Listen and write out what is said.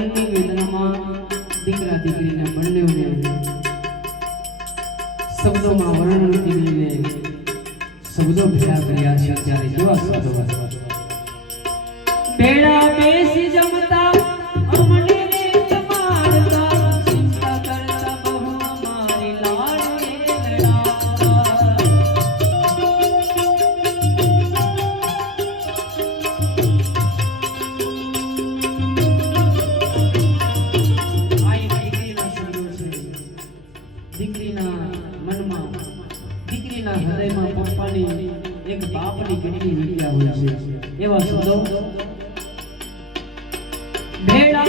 અંતિમ વેદનામાં દીકરા દીકરીને બંનેને શબ્દોમાં વર્ણન કરીને શબ્દો ભેગા કર્યા છે ત્યારે કેવા શબ્દો પેડા બેસી જમતા અમને રે જમાડતા ચિંતા કરતા બહુ અમારી લાડે દીકરીના મનમાં દીકરીના હૃદયમાં પપ્પાની એક બાપની કેટલી વિદ્યા હોય છે એવા શબ્દો ભેડા